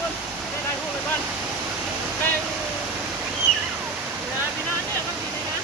คนได้หูเลยบ้านแบ่งพี่น้าเนี่ยต้องดีนะ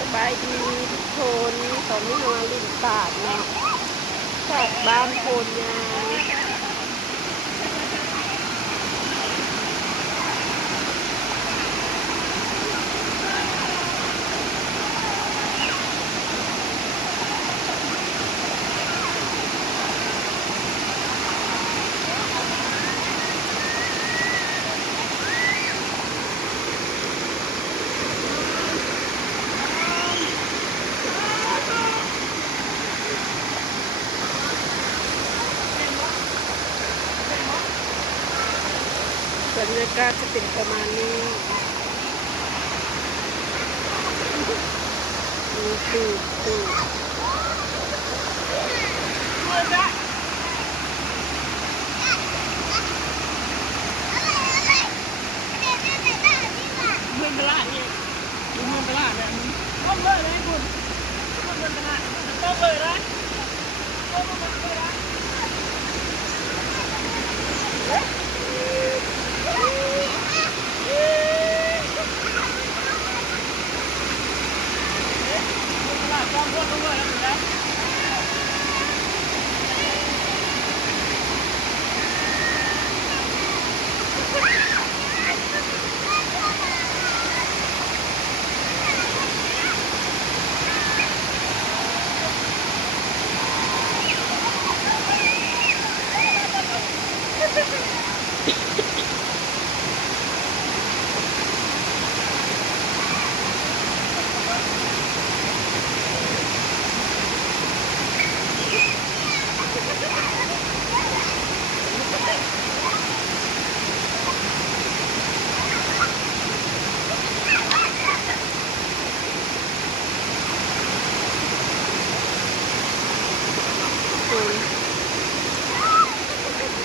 สบายดีทุกคนตอนนี้มาลินตาดเนาะจากบ้านโพนยางบรรยากาศจะเป็นประมาณนี้มีตู่ เมืองตลาดนี่เมืองตลาดเนี่ยต้องเลยนะคุณเมืองตลาดต้องเลยนะต้องเลยนะตลาดต้องพูดต้องเลยนะ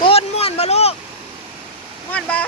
ปูนม่วนบ่ลูกม่วนบ่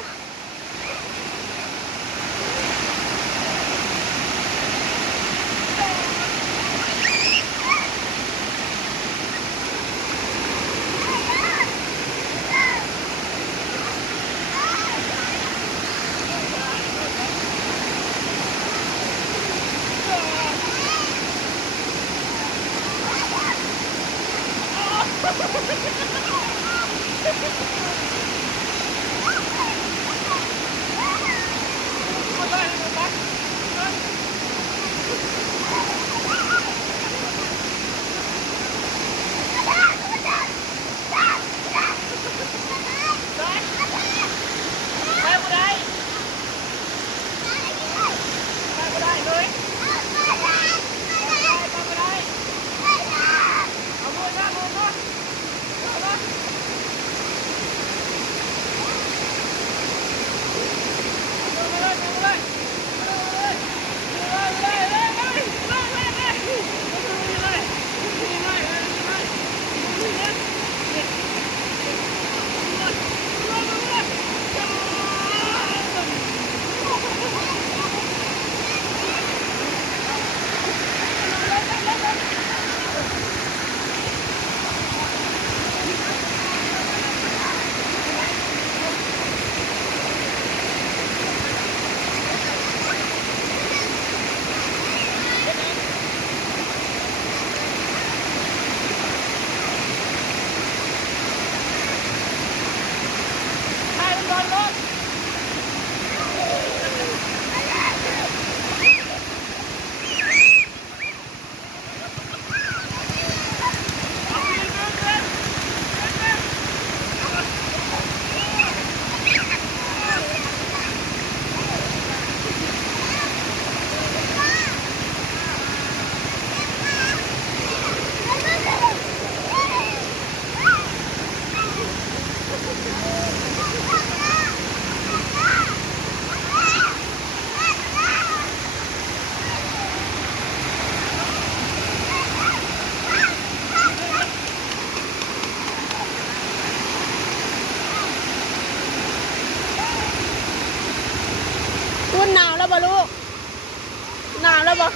แล้ว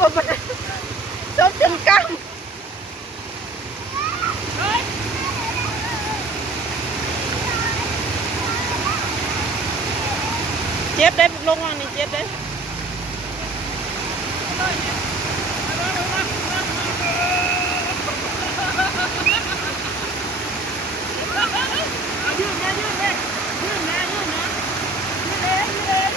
บ่บ่จบจนกำเจ็บได้ลงวางนี่เจ็บได้ยืดนะยืดนะยืดนะยืดนะยืดเลยยืดเลย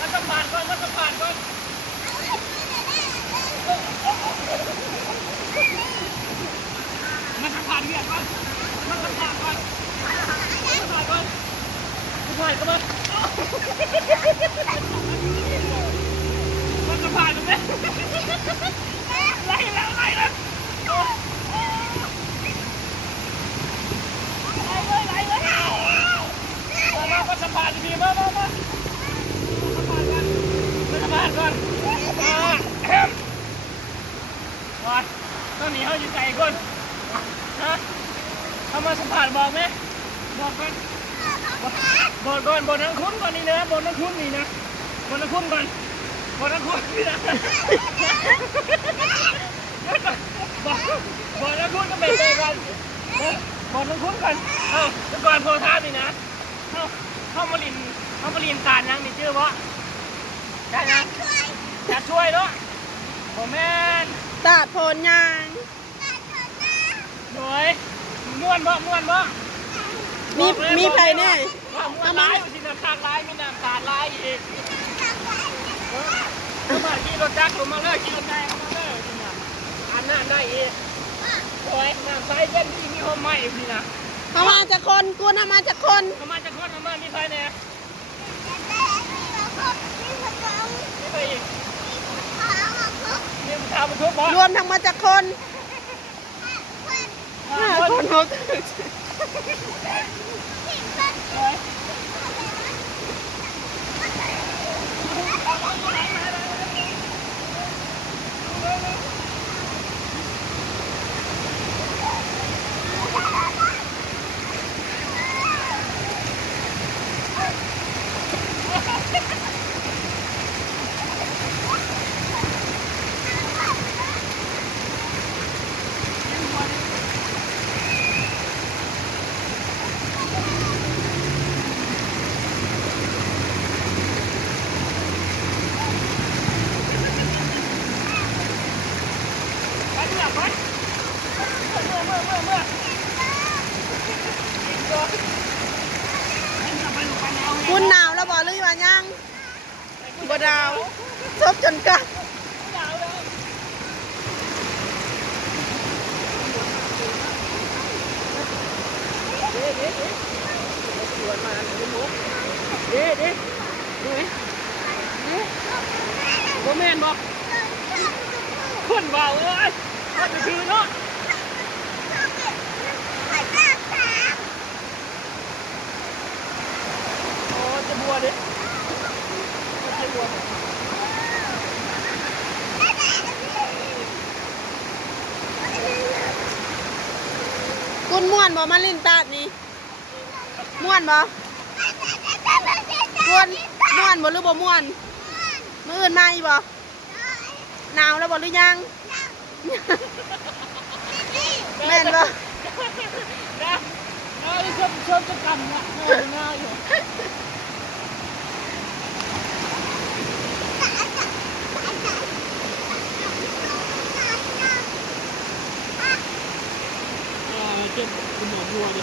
มันต้องผ่านก่อนมันต้องผ่านก่อนมันต้องผ่านเรียกก่อนมันต้องผ่านก่อนมันต้องผ่านก่อนมันผ่านก็มันมันต้องผ่านตรงนี้ไล่แล้วไล่แล้วไล่เลยมาก็สัมผัสดีมาสัมผัสก่อนก่อนต้องหนีเขาอยู่ใจก่อนฮะเขามาสัมผัสบอกไหมบอกก่อนบอกก่อนบอกนังคุ้นก่อนนี่นะบอกนังคุ้นนี่นะบอกนังคุ้นก่อนบอกนังคุ้นนี่นะบอกนังคุ้นก็เป็นใจกันบอกนังคุ้นก่อนเอาก่อนโพธานี่นะเข้ามาลินการยังมีชื่อวะได้นะจะช่วยเนาะโอแม่น ตาดโพนยาง โดยม้วนบ่มีไผแน่ ม้วนร้ายอยู่ที่น้ำตาลร้ายมีน้ำตาลร้ายอีกเข้ามาขี่รถจักรลงมาเลยขี่รถแดงมาเลยอันนั้นได้อีกโอ้ยน้ำใสเย็นที่มีหอมไหม้อยู่นี่นะ เขามาจากคนกูนมาจากคน เขามาจากคนเขามามีใครเนี่ยมีใครอีกมีชาวบุญทุบบ่ รวมทั้งมาจากคนคนเขาคุณหนาวแล้วบอกเลยว่ายังบ่ดาวซบจนกัดโมเมนต์บอกคนเบาเอ้ยมันจะคือเนาะโอ้จะบัวดิจะบัวคุณม่วนบ่มาลินตาดนี่ม่วนบ่ม่วนบ่หรือบ่ม่วนมื้ออื่นมาอีบ่หนาวแล้วบ่หรือยังแม่นบ่ นะชอบจะกำนะหน้าอยู่เจ็บคุณหมอบัวดิ